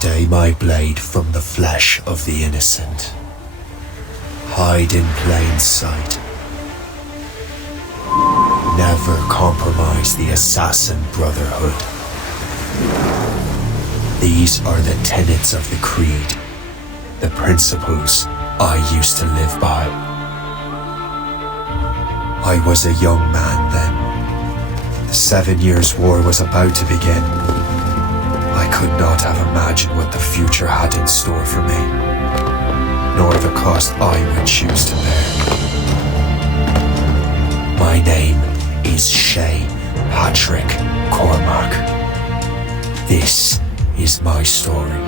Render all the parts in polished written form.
Stay my blade from the flesh of the innocent. Hide in plain sight. Never compromise the assassin brotherhood. These are the tenets of the creed, the principles I used to live by. I was a young man then. The 7 Years' War was about to begin. I could not have imagined what the future had in store for me, nor the cost I would choose to bear. My name is Shay Patrick Cormac. This is my story.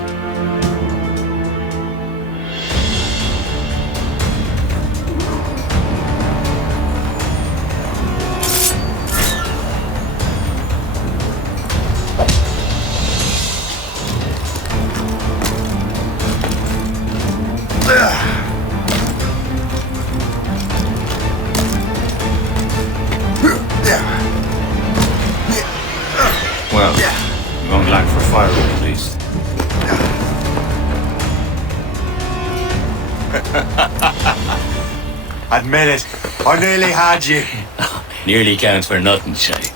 Well, you won't lack for firewood at least. Admit it, I nearly had you. Nearly counts for nothing, Shay.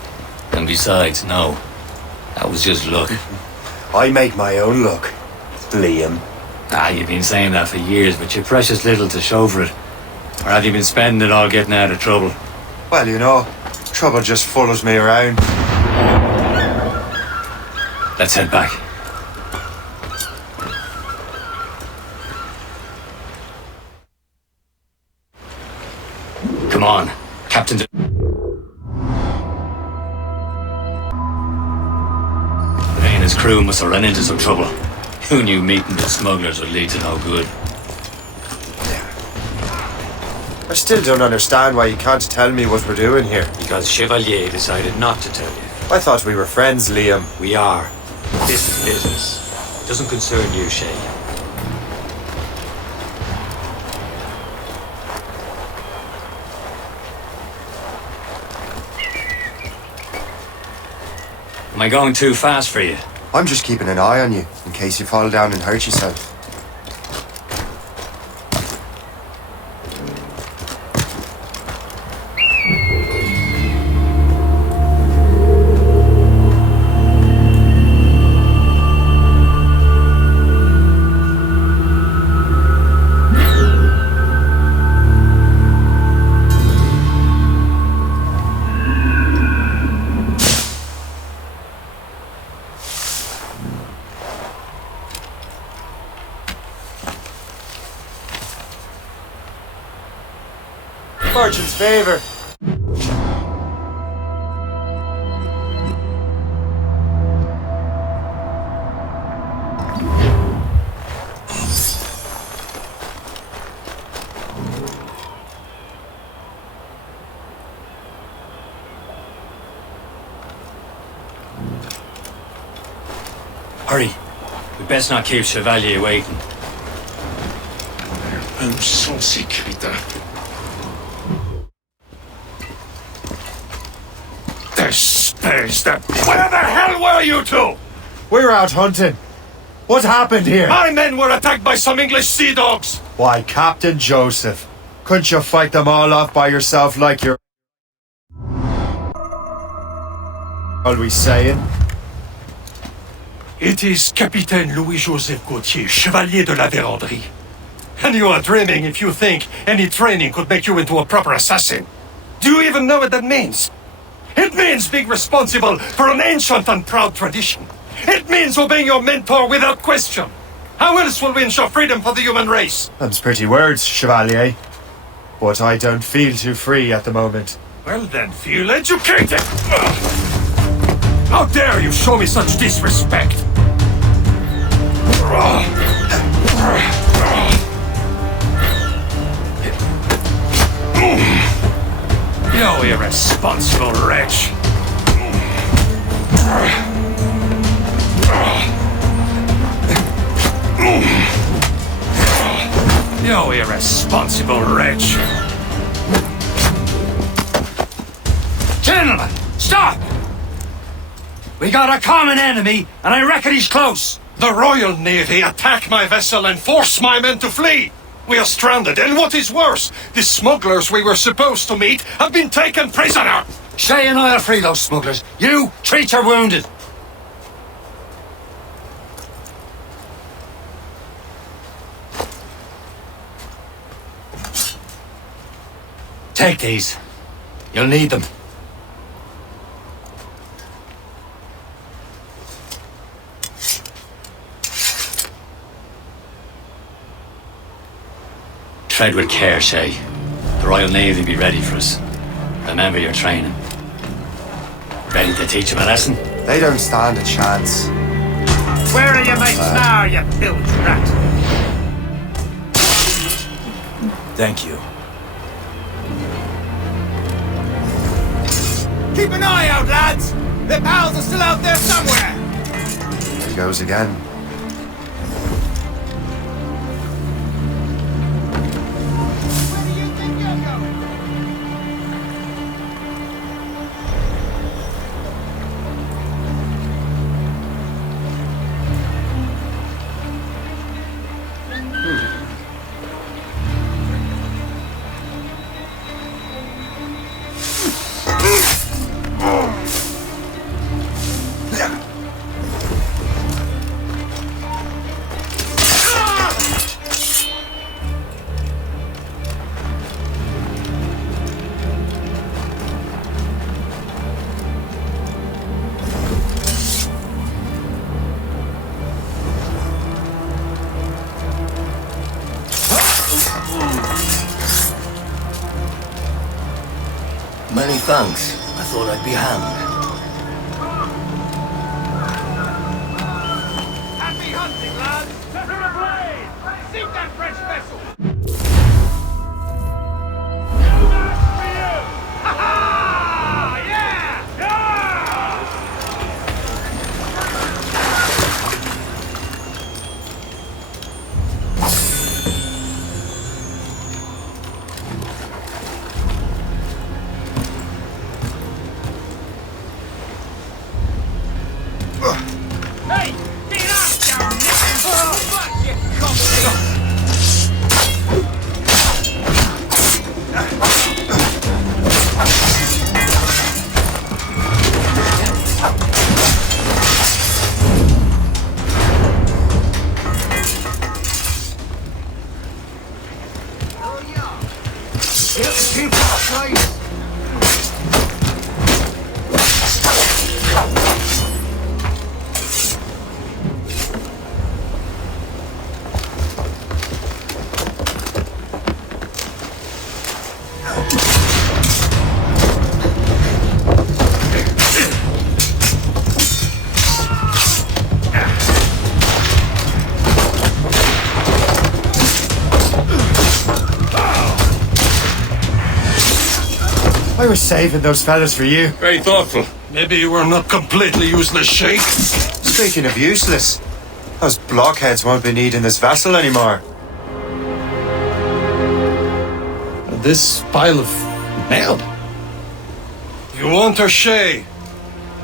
And besides, no. That was just luck. I make my own luck, Liam. You've been saying that for years, but you're precious little to show for it. Or have you been spending it all getting out of trouble? Well, you know, trouble just follows me around. Let's head back. Come on, Captain. He and his crew must have run into some trouble. Who knew meeting the smugglers would lead to no good? I still don't understand why you can't tell me what we're doing here. Because Chevalier decided not to tell you. I thought we were friends, Liam. We are. This is business. Doesn't concern you, Shay. Am I going too fast for you? I'm just keeping an eye on you, in case you fall down and hurt yourself. Fortune's favor. Hurry. We best not keep Chevalier waiting. Un sans sécurité. Where the hell were you two? We were out hunting. What happened here? My men were attacked by some English sea dogs. Why, Captain Joseph, couldn't you fight them all off by yourself like you're... Are we saying? It is Capitaine Louis-Joseph Gauthier, Chevalier de la Vérendrye. And you are dreaming if you think any training could make you into a proper assassin. Do you even know what that means? It means being responsible for an ancient and proud tradition. It means obeying your mentor without question. How else will we ensure freedom for the human race? Them's pretty words, Chevalier. But I don't feel too free at the moment. Well then, feel educated! How dare you show me such disrespect? You irresponsible wretch! You irresponsible wretch! Gentlemen, stop! We got a common enemy, and I reckon he's close. The Royal Navy attack my vessel and force my men to flee! We are stranded, and what is worse, the smugglers we were supposed to meet have been taken prisoner! Shay and I'll free those smugglers. You treat your wounded. Take these. You'll need them. Tread with care, Shay. The Royal Navy will be ready for us. Remember your training. Ready to teach them a lesson? They don't stand a chance. Where are your mates now, you bilge rat? Thank you. Keep an eye out, lads! Their pals are still out there somewhere! There he goes again. Where do you think you're going? Many thanks. I thought I'd be hanged. Happy hunting, lads! Set her ablaze! Sink that French vessel! No match for you! Ha ha! Yeah! Hey! Get up, down there! Oh, fuck you, Keep up, guys. I was saving those fellas for you. Very thoughtful. Maybe you were not completely useless, Shay. Speaking of useless, those blockheads won't be needing this vessel anymore. This pile of mail? You want her, Shay?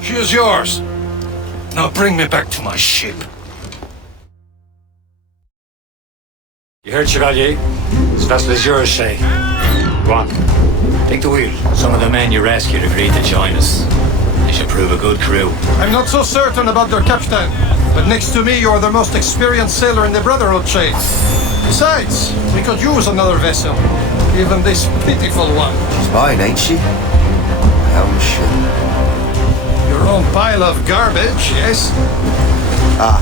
She is yours. Now bring me back to my ship. You heard, Chevalier? This vessel is yours, Shay. Go on. Take the wheel. Some of the men you rescued agreed to join us. They should prove a good crew. I'm not so certain about their captain, but next to me you're the most experienced sailor in the Brotherhood, Shay. Besides, we could use another vessel. Even this pitiful one. She's mine, ain't she? Oh, shit. Your own pile of garbage, yes? Ah.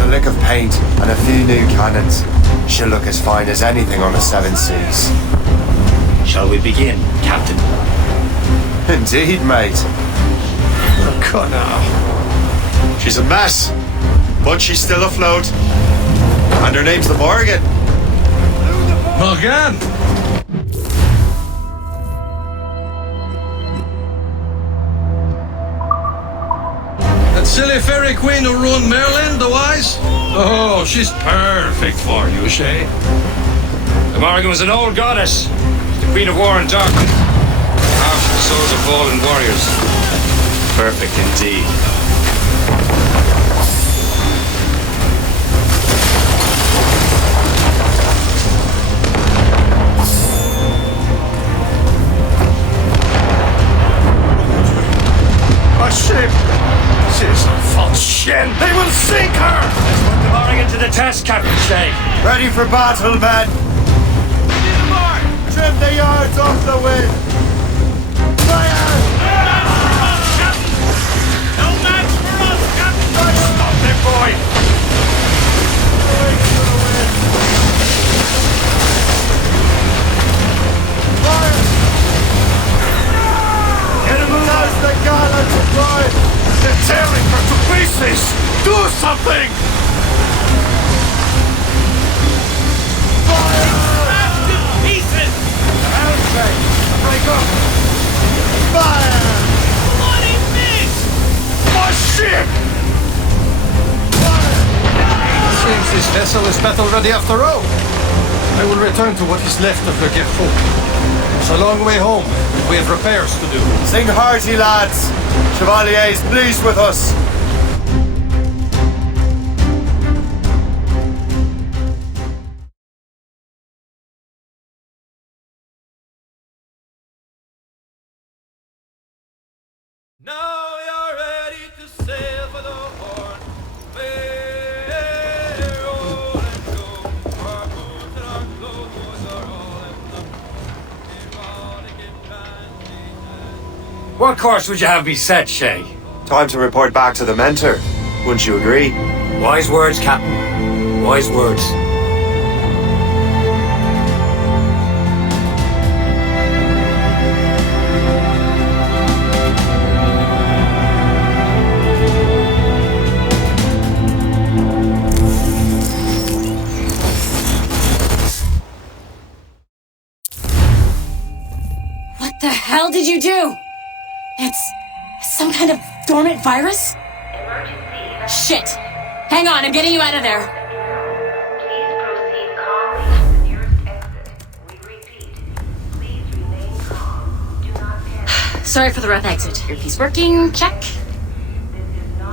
A lick of paint and a few new cannons. She'll look as fine as anything on the seven seas. Shall we begin, Captain? Indeed, mate. Connor. She's a mess, But she's still afloat. And her name's the Morgan. Morgan! That silly fairy queen who ruined Merlin, the wise? Oh, she's perfect for you, Shay. The Morgan was an old goddess. The Queen of War and Darkness. Half the souls of fallen warriors. Perfect indeed. A ship! She's a false shen! They will sink her! Let's put the Morgan to the test, Captain Shay. Ready for battle, men. Trim the yards off the wind. Fire! No match for us, Captain! Stop them, boy! Going to the wind. Fire! Get him alive! That's the gallant boy. They're tearing her to pieces! Do something! Smashed in pieces! Helmsay! Break up! Fire! Bloody miss! My ship! Seems this vessel is battle ready after all. I will return to what is left of Le Guerfou. It's a long way home. We have repairs to do. Sing hearty, lads. Chevalier is pleased with us. Now you're ready to sail for the Horn. Fair old and show. Our boots and our clothes are all in the erotic and What course would you have me set, Shay? Time to report back to the mentor. Wouldn't you agree? Wise words, Captain. Wise words. What the hell did you do? It's some kind of dormant virus? Shit! Hang on, I'm getting you out of there. Please proceed calmly to the nearest exit. We repeat, please remain calm. Do not panic. Sorry for the rough exit. Earpiece working, check.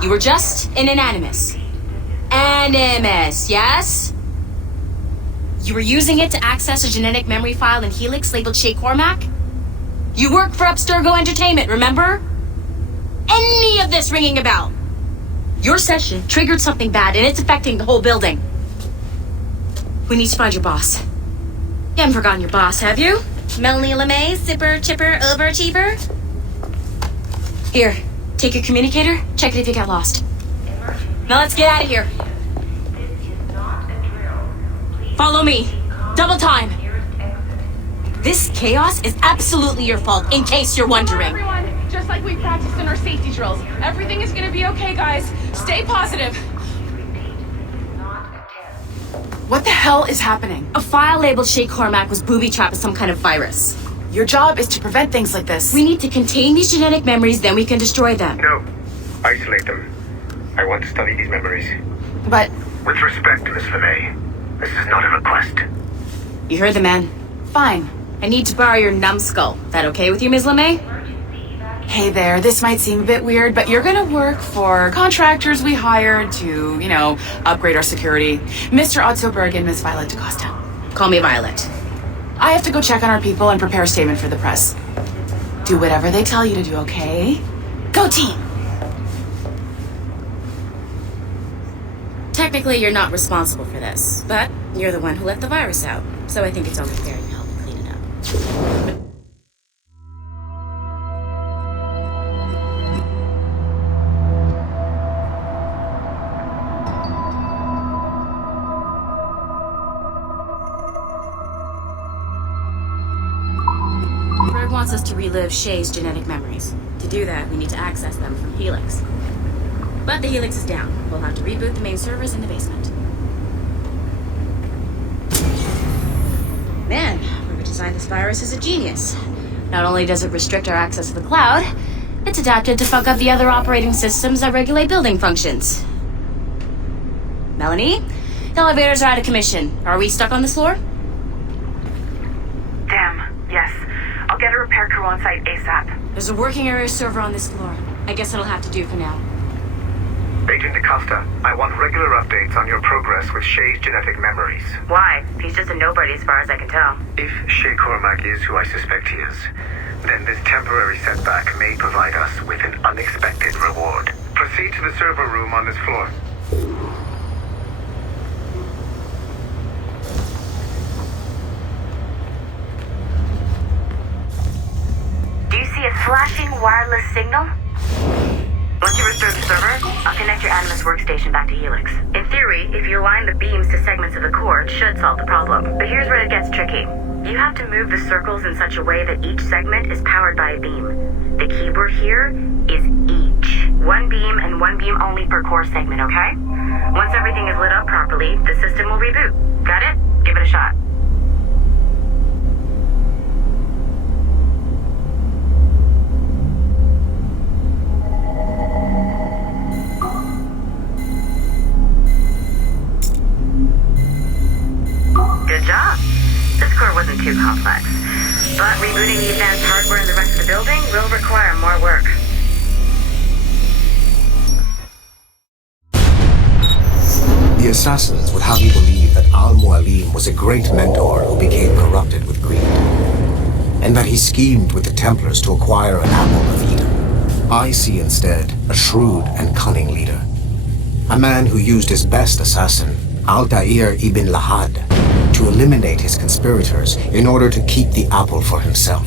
You were just in an animus. Animus, yes? You were using it to access a genetic memory file in Helix labeled Shay Cormac? You work for Abstergo Entertainment, remember? Any of this ringing a bell? Your session triggered something bad and it's affecting the whole building. We need to find your boss. You haven't forgotten your boss, have you? Melanie LeMay, zipper, chipper, overachiever? Here, take your communicator, check it if you got lost. Now let's get out of here. This is not a drill. Please Follow me. proceed calmly Double time. to the nearest exit. This chaos is absolutely your fault, in case you're wondering. Everyone, just like we practiced in our safety drills. Everything is gonna be okay, guys. Stay positive. Repeat, this is not a test. What the hell is happening? A file labeled Shay Cormac was booby-trapped with some kind of virus. Your job is to prevent things like this. We need to contain these genetic memories, then we can destroy them. No. Isolate them. I want to study these memories. But With respect, Miss LeMay, this is not a request. You heard the man. fine. I need to borrow your numbskull. That okay with you, Ms. LeMay? Hey there, this might seem a bit weird, but you're gonna work for contractors we hired to, upgrade our security. Mr. Otto Berg and Miss Violet DaCosta. Call me Violet. I have to go check on our people and prepare a statement for the press. Do whatever they tell you to do, okay? Go team! Technically, you're not responsible for this, but you're the one who let the virus out, so I think it's only fair you help me clean it up. Berg wants us to relive Shay's genetic memories. To do that, we need to access them from Helix. But the helix is down. We'll have to reboot the main servers in the basement. Man, whoever designed this virus is a genius. Not only does it restrict our access to the cloud, it's adapted to fuck up the other operating systems that regulate building functions. Melanie? The elevators are out of commission. Are we stuck on this floor? Damn, yes. I'll get a repair crew on site ASAP. There's a working area server on this floor. I guess it'll have to do for now. Agent DaCosta, I want regular updates on your progress with Shay's genetic memories. Why? He's just a nobody as far as I can tell. If Shay Cormac is who I suspect he is, then this temporary setback may provide us with an unexpected reward. Proceed to the server room on this floor. Do you see a flashing wireless signal? Once you restore the server, I'll connect your Animus workstation back to Helix. In theory, if you align the beams to segments of the core, it should solve the problem. But here's where it gets tricky. You have to move the circles in such a way that each segment is powered by a beam. The keyword here is each. One beam and one beam only per core segment, okay? Once everything is lit up properly, the system will reboot. Got it? Give it a shot. Good job. This core wasn't too complex, but rebooting the advanced hardware in the rest of the building will require more work. The assassins would have you believe that Al-Mualim was a great mentor who became corrupted with greed, and that he schemed with the Templars to acquire an apple of Eden. I see instead a shrewd and cunning leader, a man who used his best assassin, Altair ibn Lahad, to eliminate his conspirators in order to keep the apple for himself,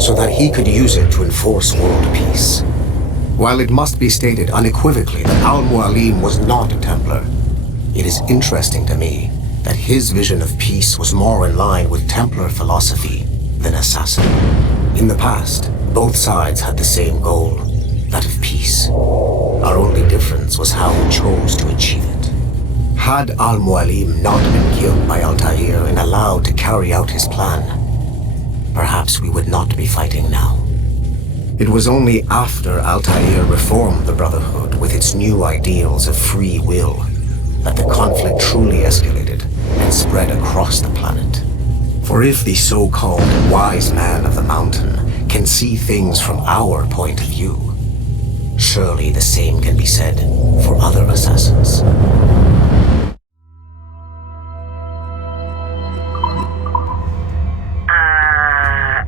so that he could use it to enforce world peace. While it must be stated unequivocally that Al-Mualim was not a Templar, it is interesting to me that his vision of peace was more in line with Templar philosophy than assassin. In the past, both sides had the same goal, that of peace. Our only difference was how we chose to achieve it. Had Al-Mualim not been killed by Altair and allowed to carry out his plan, perhaps we would not be fighting now. It was only after Altair reformed the Brotherhood with its new ideals of free will that the conflict truly escalated and spread across the planet. For if the so-called wise man of the mountain can see things from our point of view, surely the same can be said for other assassins.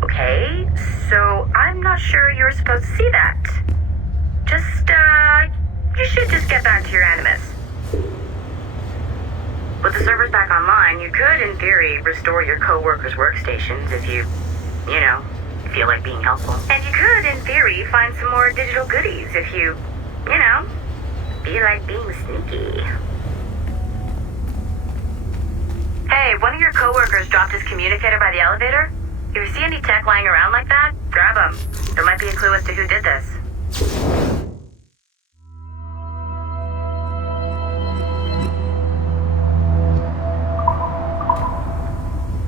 Okay, so I'm not sure you were supposed to see that. You should just get back to your Animus. With the servers back online, you could, in theory, restore your co-workers' workstations if you feel like being helpful. And you could, in theory, find some more digital goodies if you feel like being sneaky. Hey, one of your co-workers dropped his communicator by the elevator. If you see any tech lying around like that, grab them. There might be a clue as to who did this.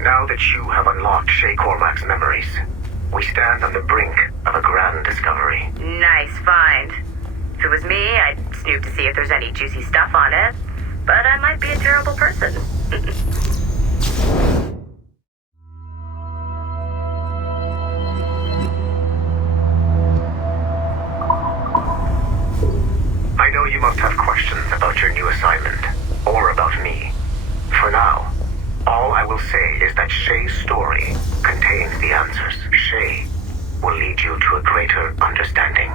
Now that you have unlocked Shay Cormac's memories, we stand on the brink of a grand discovery. Nice find. If it was me, I'd snoop to see if there's any juicy stuff on it. But I might be a terrible person. I know you must have questions about your new assignment, or about me. For now, all I will say is that Shay's story contains the answers. Shay will lead you to a greater understanding.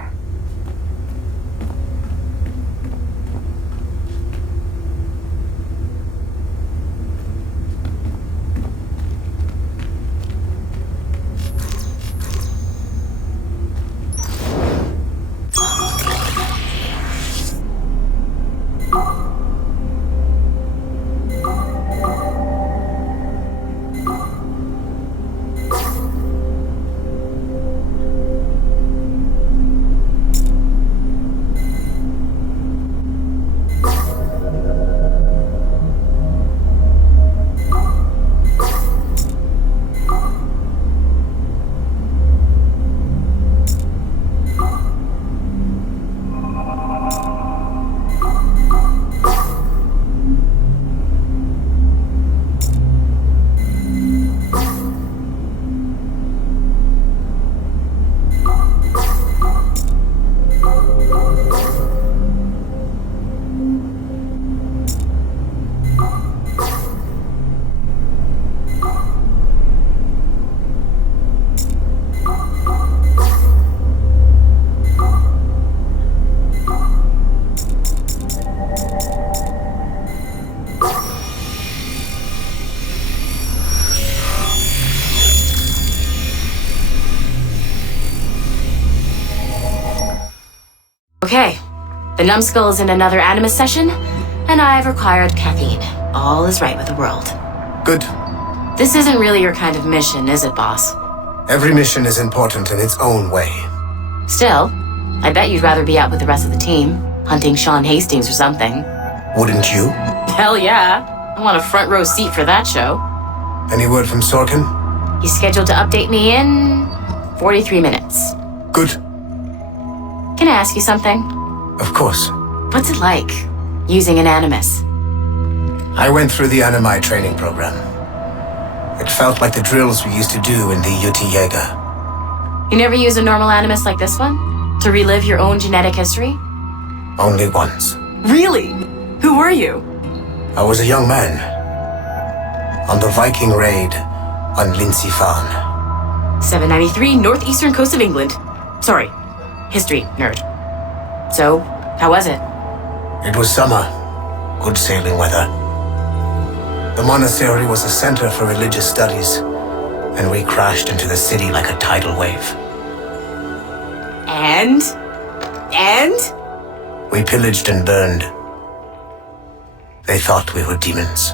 Okay, the numbskull is in another animus session, and I've required caffeine. All is right with the world. Good. This isn't really your kind of mission, is it, boss? Every mission is important in its own way. Still, I bet you'd rather be out with the rest of the team, hunting Sean Hastings or something. Wouldn't you? Hell yeah. I want a front row seat for that show. Any word from Sorkin? He's scheduled to update me in 43 minutes. Good. Can I ask you something? Of course. What's it like, using an animus? I went through the animi training program. It felt like the drills we used to do in the UT Jaeger. You never use a normal animus like this one? To relive your own genetic history? Only once. Really? Who were you? I was a young man. On the Viking raid on Lindsey Farm. 793, northeastern coast of England. Sorry, history nerd. So, how was it? It was summer. Good sailing weather. The monastery was a center for religious studies, and we crashed into the city like a tidal wave. And? We pillaged and burned. They thought we were demons.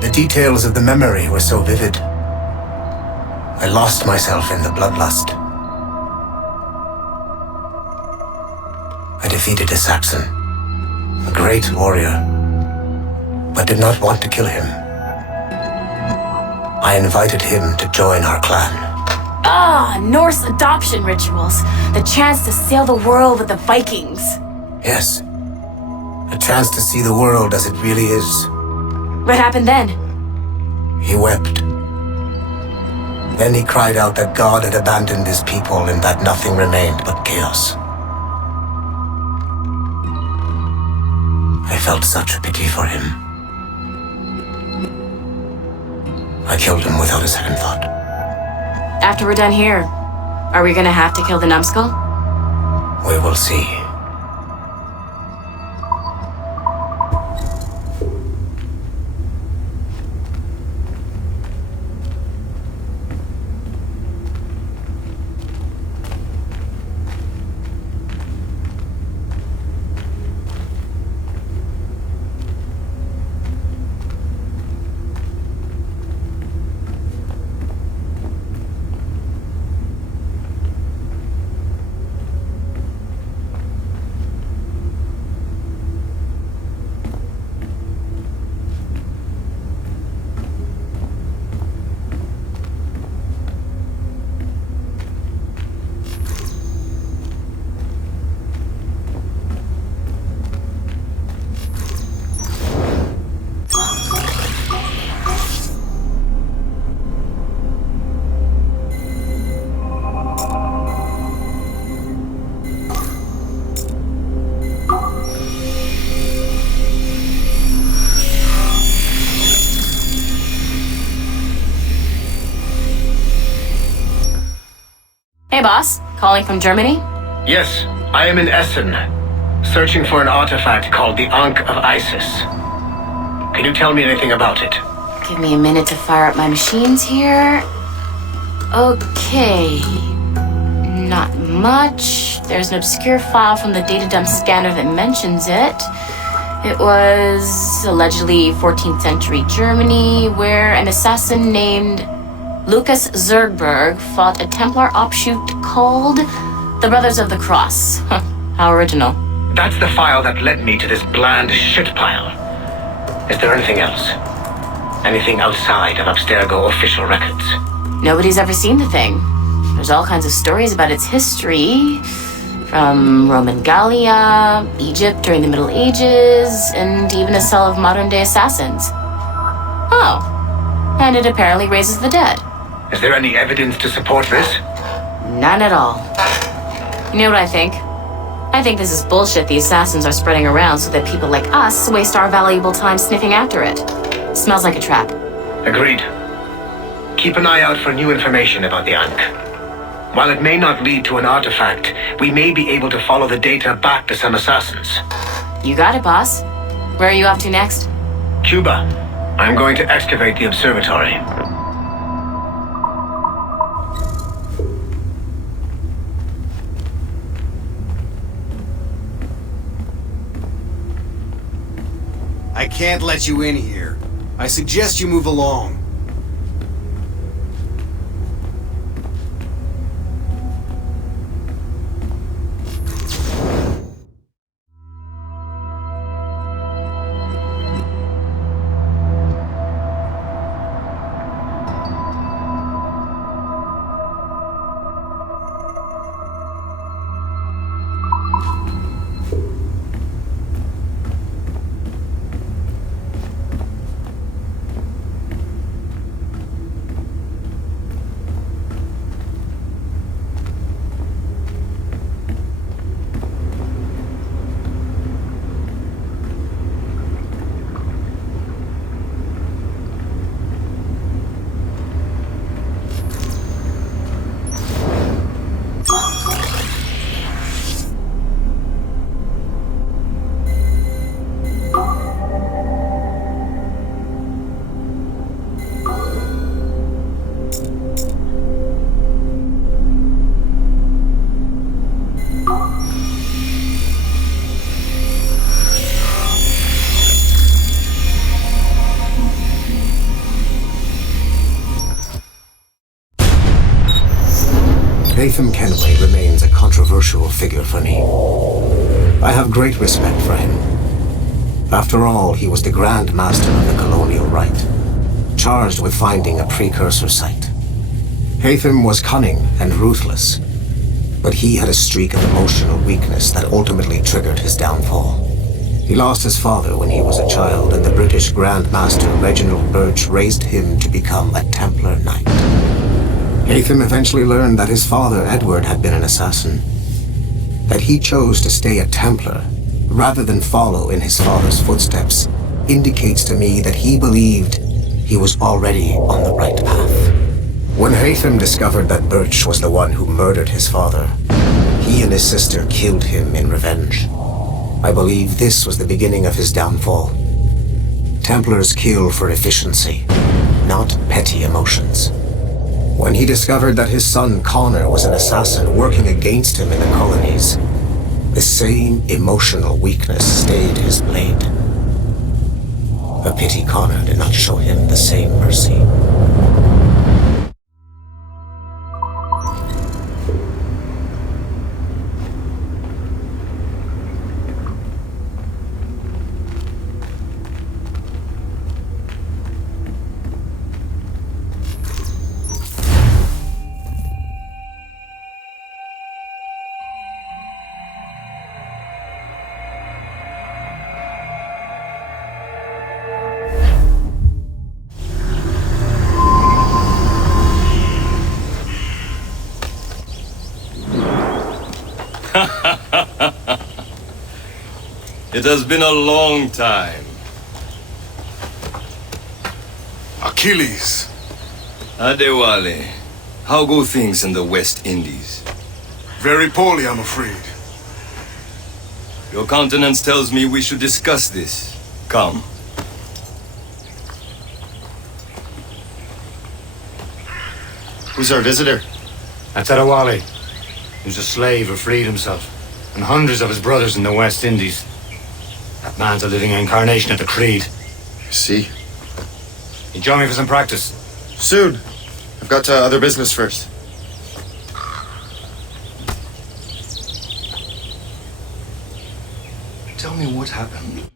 The details of the memory were so vivid. I lost myself in the bloodlust. I defeated a Saxon, a great warrior, but did not want to kill him. I invited him to join our clan. Ah, Norse adoption rituals. The chance to sail the world with the Vikings. Yes, a chance to see the world as it really is. What happened then? He wept. Then he cried out that God had abandoned his people and that nothing remained but chaos. I felt such pity for him. I killed him without a second thought. After we're done here, are we gonna have to kill the numbskull? We will see. Hey boss, calling from Germany? Yes, I am in Essen, searching for an artifact called the Ankh of Isis. Can you tell me anything about it? Give me a minute to fire up my machines here. Okay. Not much. There's an obscure file from the data dump scanner that mentions it. It was allegedly 14th century Germany, where an assassin named Lucas Zergberg fought a Templar offshoot called the Brothers of the Cross. How original. That's the file that led me to this bland shit pile. Is there anything else? Anything outside of Abstergo official records? Nobody's ever seen the thing. There's all kinds of stories about its history, from Roman Gallia, Egypt during the Middle Ages, and even a cell of modern-day assassins. Oh, and it apparently raises the dead. Is there any evidence to support this? None at all. You know what I think? I think this is bullshit the assassins are spreading around so that people like us waste our valuable time sniffing after it. Smells like a trap. Agreed. Keep an eye out for new information about the Ankh. While it may not lead to an artifact, we may be able to follow the data back to some assassins. You got it, boss. Where are you off to next? Cuba. I'm going to excavate the observatory. I can't let you in here. I suggest you move along. Latham Kenway remains a controversial figure for me. I have great respect for him. After all, he was the Grand Master of the Colonial Rite, charged with finding a precursor site. Latham was cunning and ruthless, but he had a streak of emotional weakness that ultimately triggered his downfall. He lost his father when he was a child, and the British Grand Master Reginald Birch raised him to become a Templar Knight. Latham eventually learned that his father, Edward, had been an assassin. That he chose to stay a Templar, rather than follow in his father's footsteps, indicates to me that he believed he was already on the right path. When Latham discovered that Birch was the one who murdered his father, he and his sister killed him in revenge. I believe this was the beginning of his downfall. Templars kill for efficiency, not petty emotions. When he discovered that his son Connor was an assassin working against him in the colonies, the same emotional weakness stayed his blade. A pity Connor did not show him the same mercy. It has been a long time. Achilles. Adewale, how go things in the West Indies? Very poorly, I'm afraid. Your countenance tells me we should discuss this. Come. Who's our visitor? That's Adewale. He was a slave who freed himself, and hundreds of his brothers in the West Indies. That man's a living incarnation of the Creed. I see. You join me for some practice? Soon. I've got other business first. Tell me what happened.